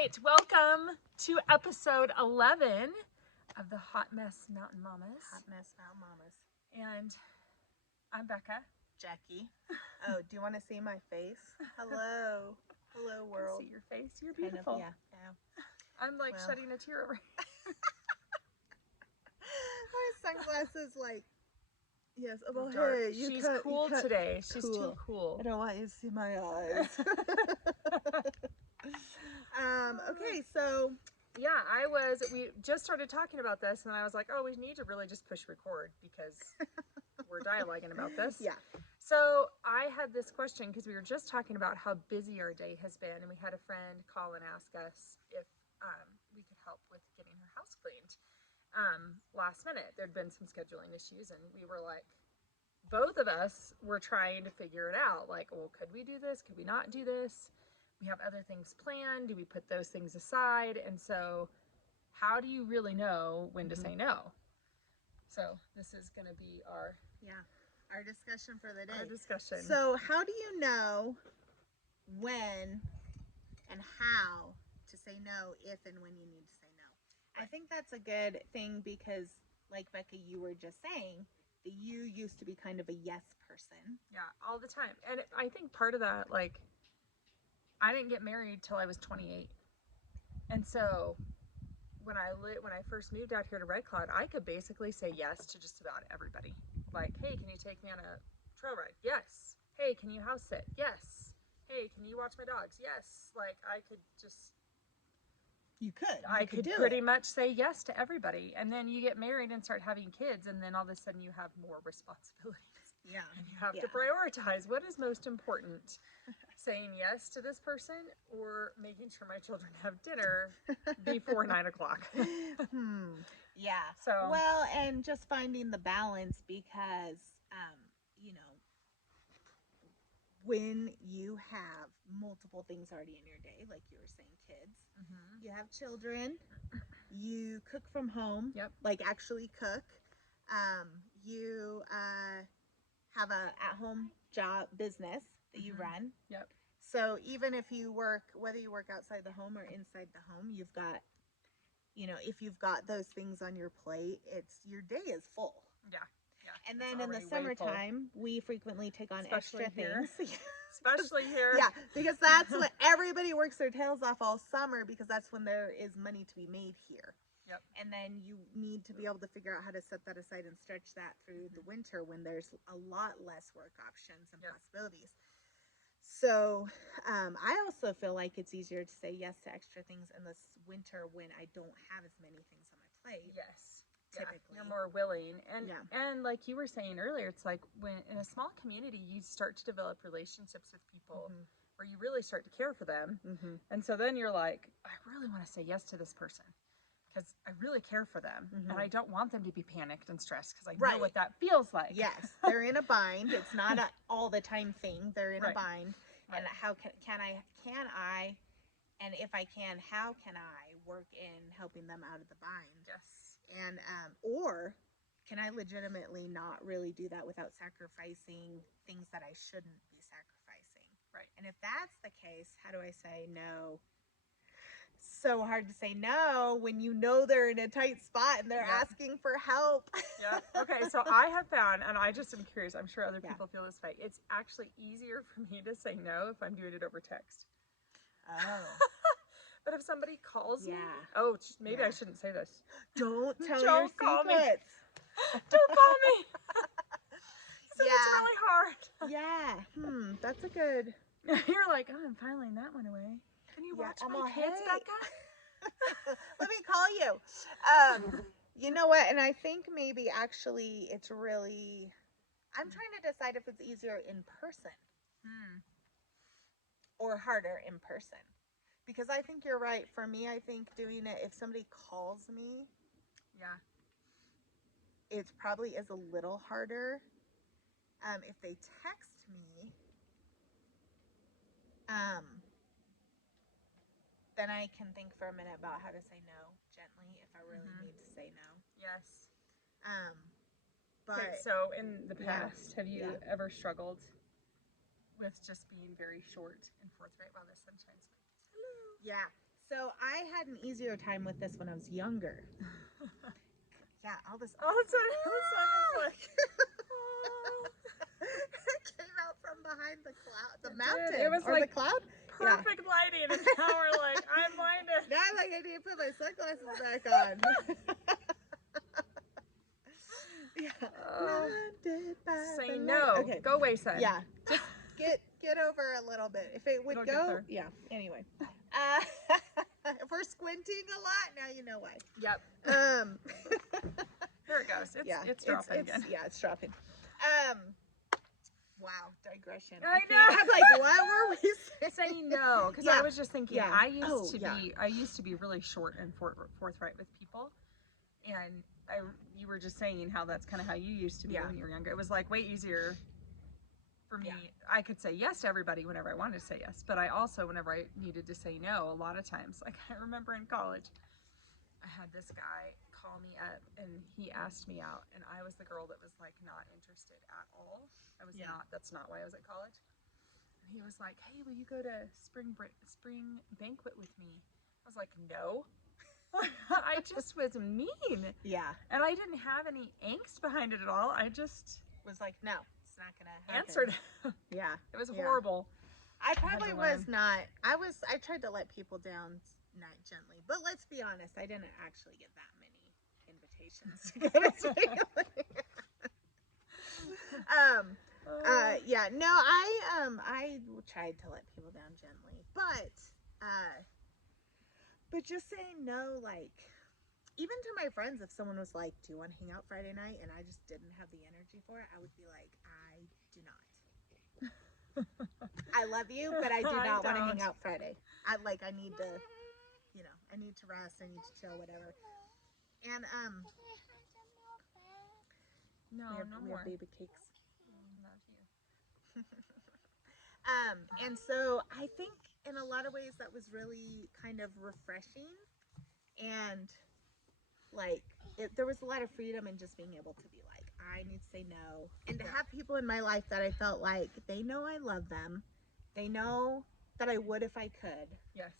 right, welcome to episode 11 of the Hot Mess Mountain Mamas. Hot Mess Mountain Mamas. And I'm Becca. Jackie. Oh, do you want to see my face? Hello. Hello, world. I see your face. You're Kind beautiful. of, yeah. I'm like shedding a tear over here. My sunglasses, like, yes. They're Well, dark. hey, She's cool today. She's too cool. I don't want you to see my eyes. Okay, so yeah, we just started talking about this and I was like, oh, we need to really just push record because we're dialoguing about this. Yeah. So I had this question because we were just talking about how busy our day has been, and we had a friend call and ask us if we could help with getting her house cleaned. Last minute, there'd been some scheduling issues, and we were like, both of us were trying to figure it out. Like, well, could we do this? Could we not do this? We have other things planned. Do we put those things aside? And so, how do you really know when to say no? So this is going to be our discussion for the day. Our discussion. So how do you know when and how to say no if and when you need to say no? I think that's a good thing because, like Becca, you were just saying that you used to be kind of a yes person. Yeah, all the time. And I think part of that, like, I didn't get married till I was 28. And so when I first moved out here to Red Cloud, I could basically say yes to just about everybody. Like, hey, can you take me on a trail ride? Yes. Hey, can you house sit? Yes. Hey, can you watch my dogs? Yes. Like, I could just... I could pretty much say yes to everybody. And then you get married and start having kids, and then all of a sudden you have more responsibilities. Yeah. And you have to prioritize what is most important. Saying yes to this person or making sure my children have dinner before 9 o'clock. Yeah. So, well, and just finding the balance because, you know, when you have multiple things already in your day, like you were saying, kids, you have children, you cook from home, like actually cook, you have a at-home job business that you run. Yep. So even if you work, whether you work outside the home or inside the home, you've got, you know, if you've got those things on your plate, your day is full. Yeah. Yeah. And then in the summertime, we frequently take on extra things. Especially here. Yeah, because that's what everybody works their tails off all summer because that's when there is money to be made here. Yep. And then you need to be able to figure out how to set that aside and stretch that through the winter when there's a lot less work options and possibilities. So I also feel like it's easier to say yes to extra things in this winter when I don't have as many things on my plate. Yes. Typically. You're more willing. And like you were saying earlier, it's like when in a small community, you start to develop relationships with people where you really start to care for them. And so then you're like, I really want to say yes to this person because I really care for them. And I don't want them to be panicked and stressed because I know what that feels like. Yes, they're in a bind. It's not a all the time thing. They're in a bind. And how can I, and if I can, how can I work in helping them out of the bind? Yes. And or can I legitimately not really do that without sacrificing things that I shouldn't be sacrificing? Right. And if that's the case, how do I say no? So hard to say no when you know they're in a tight spot and they're asking for help. Yeah. Okay. So I have found, and I just am curious, I'm sure other people feel this way. It's actually easier for me to say no if I'm doing it over text. Oh. But if somebody calls me, maybe I shouldn't say this. Don't tell Don't your call secrets. Me. Don't call me. So it's really hard. Yeah. That's a good. You're like, oh, I'm filing that one away. Can you watch my kids, Becca? Let me call you. You know what? And I think maybe actually it's really, I'm trying to decide if it's easier in person or harder in person. Because I think you're right. For me, I think doing it, if somebody calls me, it probably is a little harder. If they text me, then I can think for a minute about how to say no gently if I really need to say no. Yes. But okay, so in the past, have you ever struggled with just being very short and forthright while the sun shines? Yeah. So I had an easier time with this when I was younger. Yeah, all this. All of a sudden, the sun is like, It came out from behind the cloud, the It did. mountain, It was or like the cloud. perfect lighting, and now we're like, I'm blinded. Now I'm like, I need to put my sunglasses back on. Yeah. Blinded by Say the light. no. Okay. Go away, son. Yeah. Just get over a little bit. If it would It'll get go, there. yeah. Anyway, if we're squinting a lot, now you know why. Yep. Um, There it goes. It's dropping again. Yeah, it's dropping. Wow, digression. I can't- know. I'm like, what were we saying? Saying no, because Yeah. I was just thinking. Yeah. I used Oh, to yeah. be. I used to be really short and forthright with people, and you were just saying how that's kind of how you used to be Yeah. when you were younger. It was like way easier for me. Yeah. I could say yes to everybody whenever I wanted to say yes, but I also, whenever I needed to say no, a lot of times, like I remember in college, I had this guy call me up and he asked me out, and I was the girl that was like not interested at all. I was Yeah. not. That's not why I was at college. And he was like, "Hey, will you go to spring banquet with me?" I was like, "No." I just was mean, Yeah. and I didn't have any angst behind it at all. I just Was like, no, it's not gonna happen. answered. Yeah. It was Yeah. horrible. I had to probably was learn. not. I tried to let people down, not gently, but let's be honest, I didn't actually get that many invitations to go to Stanley. Yeah, no, I tried to let people down gently, but just saying no, like, even to my friends, if someone was like, "Do you want to hang out Friday night?" and I just didn't have the energy for it, I would be like, "I do not. I love you, but I do I not want to hang don't. out Friday. I need to, I need to rest. I need to chill, whatever." And No, we have, no we more. have baby cakes. Not you. And so I think in a lot of ways that was really kind of refreshing, and like there was a lot of freedom in just being able to be like, I need to say no, and to have people in my life that I felt like they know I love them, they know that I would if I could, Yes.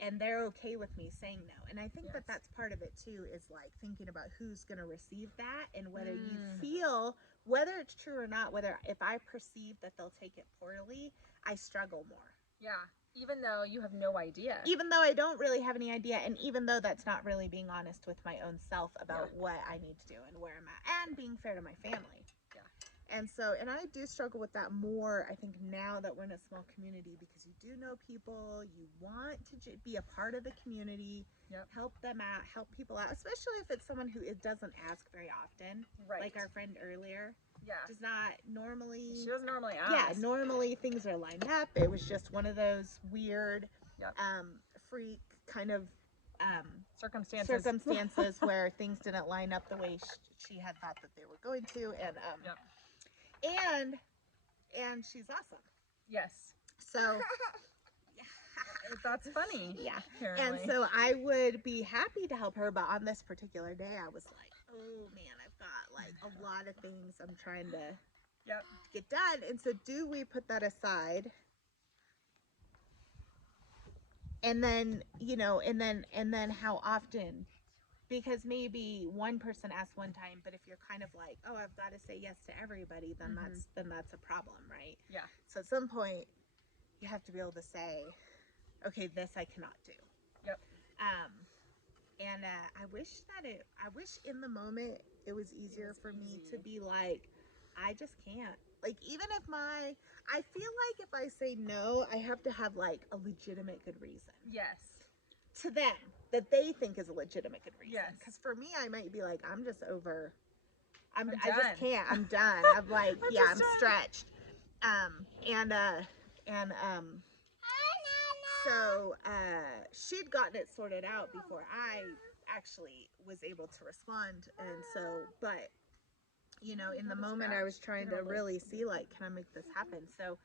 and they're okay with me saying no. And I think Yes. that that's part of it too, is like thinking about who's going to receive that, and whether you Mm. feel, whether it's true or not, whether if I perceive that they'll take it poorly, I struggle more. Yeah. Even though you have no idea. Even though I don't really have any idea, and even though that's not really being honest with my own self about what I need to do and where I'm at, and being fair to my family. Yeah. And so, and I do struggle with that more, I think, now that we're in a small community, because you do know people, you want to be a part of the community, Yep. help them out, help people out, especially if it's someone who doesn't ask very often. Right. Like our friend earlier. Yeah. Does not normally. She doesn't normally ask. Yeah, normally things are lined up. It was just one of those weird, Yep. freak kind of Circumstances. where things didn't line up the way she had thought that they were going to, and and she's awesome. Yes. So That's funny. yeah, Apparently. and so I would be happy to help her, but on this particular day, I was like, oh man, I've got like a lot of things I'm trying to Yep. get done. And so do we put that aside? And then, and then how often? Because maybe one person asks one time, but if you're kind of like, oh, I've got to say yes to everybody, then that's a problem, right? Yeah. So at some point, you have to be able to say, okay, this I cannot do. Yep. And I wish in the moment it was easier for me to be like, I just can't. Like, even if I feel like if I say no, I have to have like a legitimate good reason. Yes. To them, that they think is a legitimate good reason. Yes. Because for me, I might be like, I'm just over. I done. just can't. I'm done. I'm like, I'm done. stretched. So she'd gotten it sorted out before I actually was able to respond. And so, but in the moment, I was trying to really see, like, can I make this happen? So,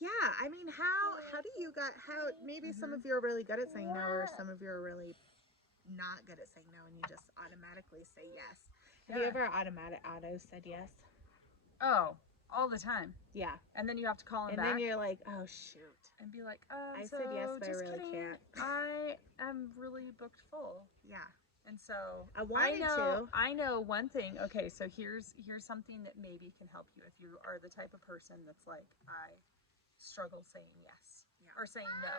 yeah, I mean, how do you maybe some of you are really good at saying no, or some of you are really not good at saying no, and you just automatically say yes. Have you ever auto said yes? Oh, all the time. Yeah. And then you have to call him And back then you're like, oh shoot. and be like, I so said yes, but I just really kidding. can't. I am really booked full. Yeah. And so I wanted to. I know one thing. Okay, so here's something that maybe can help you if you are the type of person that's like, I struggle saying yes Yeah. or saying no.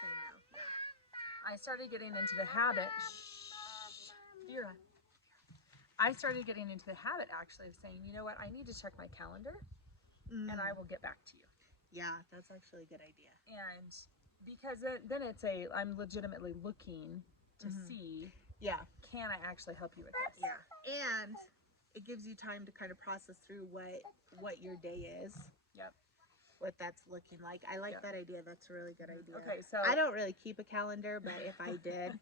Say no. Yeah. I started getting into the habit. Vera. I started getting into the habit actually of saying, you know what, I need to check my calendar and I will get back to you. Yeah, that's actually a good idea. And because then it's I'm legitimately looking to see, Yeah. can I actually help you with this? Yeah. And it gives you time to kind of process through what your day is. Yep. What that's looking like. I like Yep. that idea. That's a really good idea. Okay, so I don't really keep a calendar, but if I did.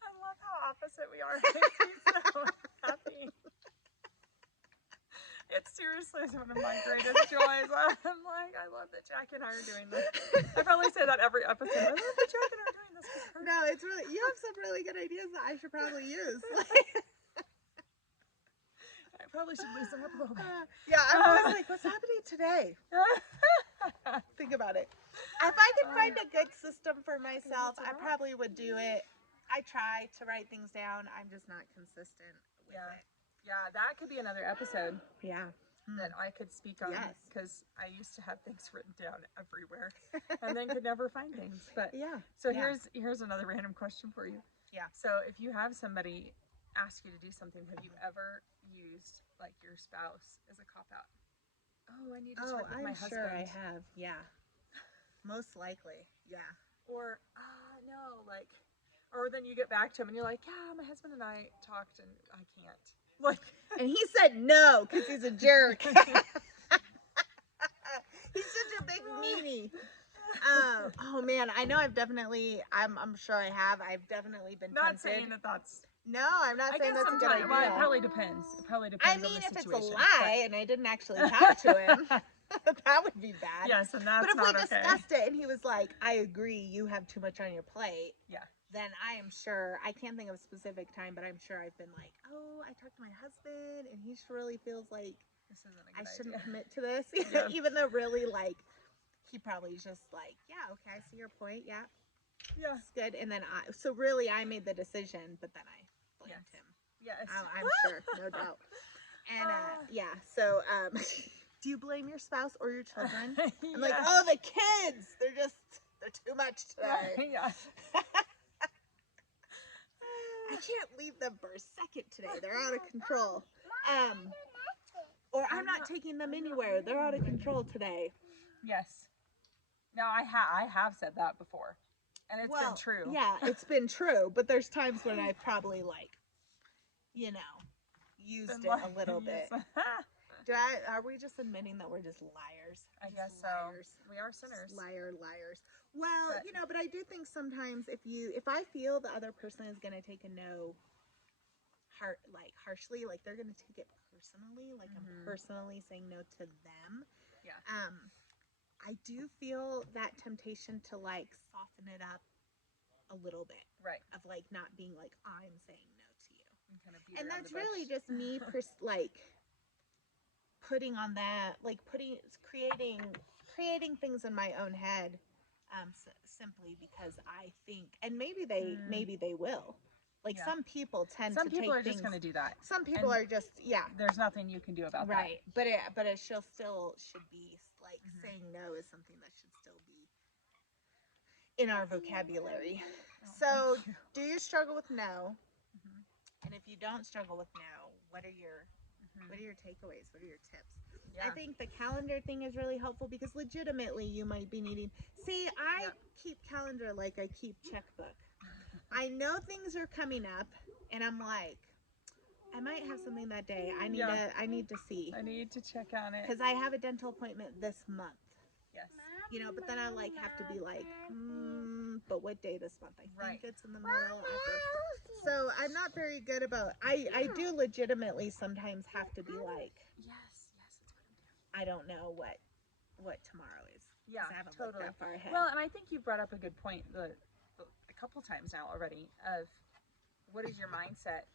I love how opposite we are. It makes me so happy. It's seriously one of my greatest joys. I'm like, I love that Jack and I are doing this. I probably say that every episode. I love that Jack and I are doing this. No, it's really, you have some really good ideas that I should probably use. I probably should loosen up a little bit. Yeah, I'm always like, what's happening today? Think about it. If I could find a good system for myself, I probably would do it. I try to write things down. I'm just not consistent with it. Yeah, that could be another episode. Yeah. That I could speak on, Yes. because I used to have things written down everywhere and then could never find things. But Yeah. so here's another random question for you. Yeah. So if you have somebody ask you to do something, have you ever used like your spouse as a cop out? Oh, I need to check with my husband. Sure I have. Yeah. Most likely. Yeah. Or no, like, or then you get back to him and you're like, yeah, my husband and I talked and I can't. Like, and he said no because he's a jerk. He's such a big meanie. Oh man, I know I've definitely. I'm sure I have. I've definitely been not tempted. saying that that's. No, I'm not saying that's a good idea. Well, it probably depends. It probably depends. I mean, on the if situation, it's a lie and I didn't actually talk to him, that would be bad. Yes, and that's but if not we okay. discussed it and he was like, "I agree, you have too much on your plate," yeah, then I am sure. I can't think of a specific time, but I'm sure I've been like, "Oh, I talked to my husband, and he really feels like this isn't a I good shouldn't idea. commit to this," Yeah. even though really like he probably just like, "Yeah, okay, I see your point. Yeah, Yeah, it's good." And then so really I made the decision, but then I blamed him. Yes, I'm sure, no doubt. And yeah, so do you blame your spouse or your children? I'm like, oh, the kids, they're too much today. Yeah. I can't leave them for a second today. They're out of control. Or I'm not taking them anywhere. They're out of control today. Yes. Now I have said that before, and it's been true. Yeah, it's been true. But there's times when I've probably used it a little bit. Are we just admitting that we're just liars? I guess so. We are sinners. Liars. Well, but I do think sometimes if I feel the other person is gonna take a no harshly, like they're gonna take it personally, like I'm personally saying no to them. Yeah. I do feel that temptation to like soften it up a little bit. Right. Of like not being like, I'm saying no to you. And that's really just me putting on that, like creating things in my own head, simply because I think, and maybe they will. Like some people some people are just going to do that. Some people are just There's nothing you can do about that. Right, but it still should be like saying no is something that should still be in our vocabulary. So, do you struggle with no? And if you don't struggle with no, what are your takeaways? What are your tips? Yeah. I think the calendar thing is really helpful because legitimately you might be needing. See, I keep calendar like I keep checkbook. I know things are coming up, and I'm like, I might have something that day. I need to see. I need to check on it because I have a dental appointment this month. Yes. But then I have to be like, but what day this month? I think it's in the middle. So I'm not very good about. I do legitimately sometimes have to be like, yes, it's what I'm doing. I don't know what tomorrow is. Yeah, I haven't totally. looked that far ahead. Well, and I think you brought up a good point a couple times now already of what is your mindset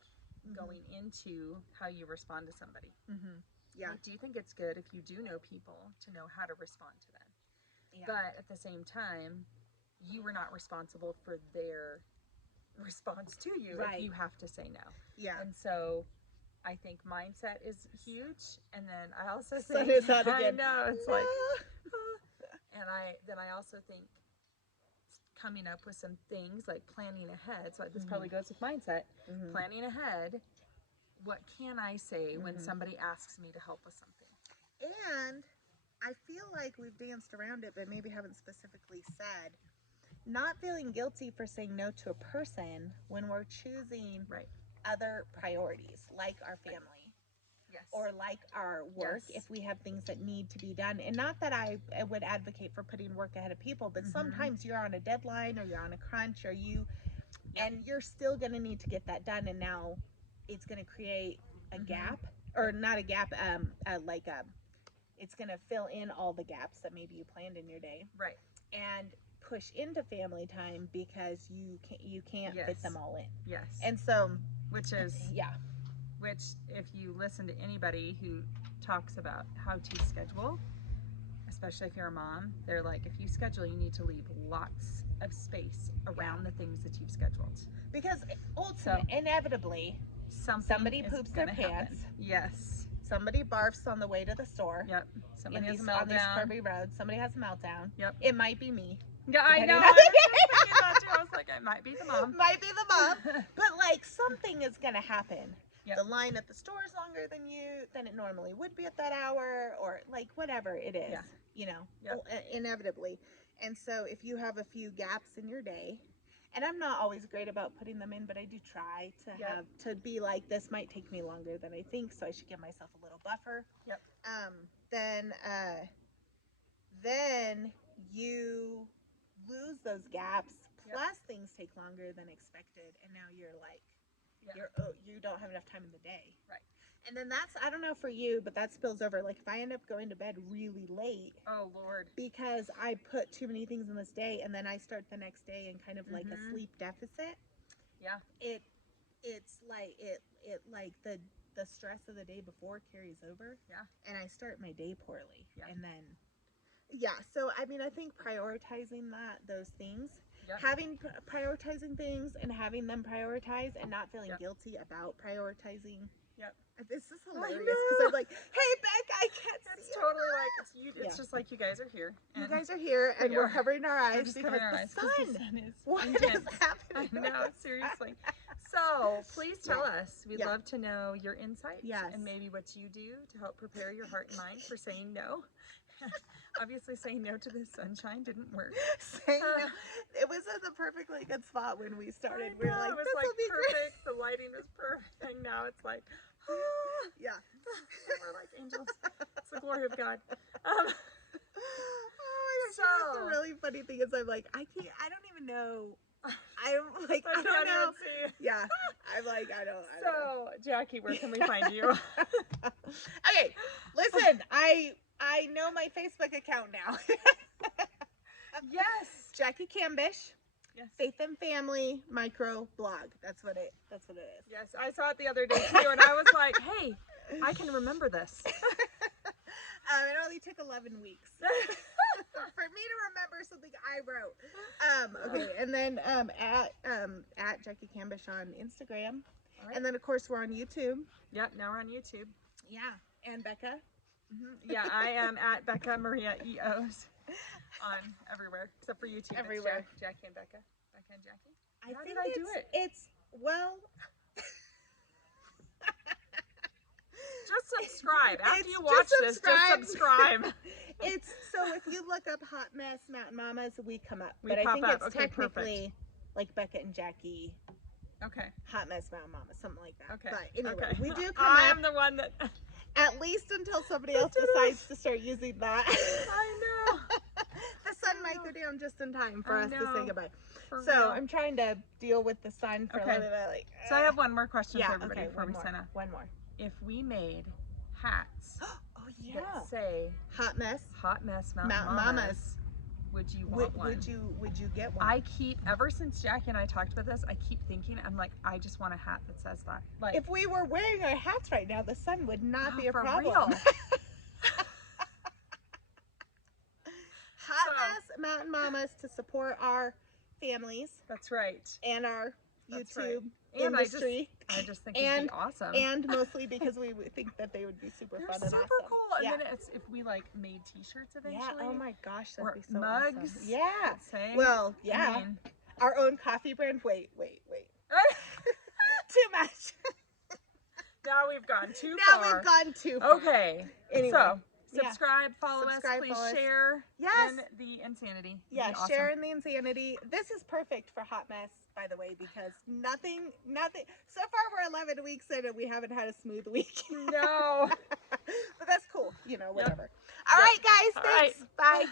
going into how you respond to somebody. Yeah. I do think it's good if you do know people to know how to respond to them. Yeah. But at the same time, you were not responsible for their response to you Right. if you have to say no. Yeah. And so I think mindset is huge. And then I also Sun think is out I again. know it's No. like and I also think coming up with some things like planning ahead. So this probably goes with mindset. Mhm. Planning ahead. What can I say when Mhm. somebody asks me to help with something? And I feel like we've danced around it, but maybe haven't specifically said not feeling guilty for saying no to a person when we're choosing Right. other priorities, like our family Yes. or like our work, Yes. if we have things that need to be done. And not that I would advocate for putting work ahead of people, but sometimes you're on a deadline or you're on a crunch or and you're still going to need to get that done. And now it's going to create a gap, or not a gap, it's going to fill in all the gaps that maybe you planned in your day. Right. And push into family time because you can't fit them all in. Yes. And so, which is yeah. Which, if you listen to anybody who talks about how to schedule, especially if you're a mom, they're like, if you schedule, you need to leave lots of space around the things that you've scheduled. Because inevitably, somebody poops their pants. Yes. Somebody barfs on the way to the store. Yep. Somebody has a on these meltdown. curvy roads. Somebody has a meltdown. Yep. It might be me. Yeah, I know. on- I was just thinking that too. I was like, it might be the mom. Might be the mom. But like something is gonna happen. Yep. The line at the store is longer than it normally would be at that hour, or like whatever it is. Yeah. You know, Yep. inevitably. And so if you have a few gaps in your day, and I'm not always great about putting them in, but I do try to be like, this might take me longer than I think, so I should give myself a little buffer. Yep. Then you lose those gaps, plus things take longer than expected, and now you're like, you don't have enough time in the day. Right. And then that's, I don't know for you, but that spills over. Like if I end up going to bed really late. Oh, Lord. Because I put too many things in this day, and then I start the next day in kind of like a sleep deficit. Yeah. It's like the stress of the day before carries over. Yeah. And I start my day poorly. Yeah. And then so I mean, I think prioritizing those things. Yep. Prioritizing things and having them prioritize and not feeling guilty about prioritizing. Yep. This is hilarious because I'm like, hey, Beck, I can't see It's you. totally like, it's just like you guys are here. You guys are here and we're covering our eyes because the sun is what is happening. I know, seriously. So please tell us. We'd Yeah. love to know your insights Yes. and maybe what you do to help prepare your heart and mind for saying no. Obviously, saying no to the sunshine didn't work. Saying no. It was at the perfectly good spot when we started. We were like, it was this like will be perfect. The lighting was perfect. And now it's like, great. Yeah. we're like angels. It's the glory of God. Oh my gosh. So- The really funny thing is I'm like, I don't even know. I'm like, I can't don't know. even see. Yeah. I'm like, I don't know. So, Jackie, where can we find you? Okay, listen, I know my Facebook account now. Yes. Jackie Cambish, Yes. Faith and Family Micro Blog. That's what it is. Yes, I saw it the other day too, and I was like, hey, I can remember this. It only took 11 weeks for me to remember something I wrote. Okay, and then at Jackie Cambish on Instagram. Right. And then of course we're on YouTube. Yep, now we're on YouTube. Yeah. And Becca. Yeah, I am at Becca Maria EOs on everywhere except for YouTube. Everywhere. It's Jackie and Becca. Becca and Jackie. I How think did I do it? It's well. Just subscribe. After It's you just watch this, just subscribe. subscribe. It's so if you look up Hot Mess Mountain Mamas, we come up. We But I pop think up. it's Okay, technically like Becca and Jackie Okay. Hot Mess Mountain Mamas, something like that. Okay. But anyway, Okay. we do come I up am the one that. at least until somebody else decides to start using that. I know. The sun might go down just in time for I us to know. say goodbye. For So real. I'm trying to deal with the sun for Okay. a little bit. Like, So I have one more question yeah, for everybody okay, before we sign off. one more. If we made hats Oh yeah. that say Hot Mess Hot Mess Mountain Mountain Mamas, Mamas. would you want one? Would you get one? I keep, ever since Jackie and I talked about this, I keep thinking, I'm like, I just want a hat that says that. Like, if we were wearing our hats right now, the sun would not be a for problem. real. Hot Mess Mountain Mamas to support our families. That's right. And our That's YouTube right. And industry. I just think it'd be awesome. And mostly because we would think that they would be super They're fun and super awesome. cool. And Yeah. then it's, if we like made t-shirts eventually. Yeah. Oh my gosh, or that'd be so mugs. awesome. Yeah. Saying, Well, yeah. I mean, Our own coffee brand. Wait. Too much. now we've gone too Now far. we've gone too far. Okay. Anyway. So, Yeah. subscribe, follow us, please follow us. share Yes. in the insanity. It'd Yeah, be awesome. share in the insanity. This is perfect for Hot Mess, by the way, because nothing. So far, we're 11 weeks in and we haven't had a smooth week. No. But that's cool. You know, Yep. whatever. All right, guys. All Thanks. right. Bye.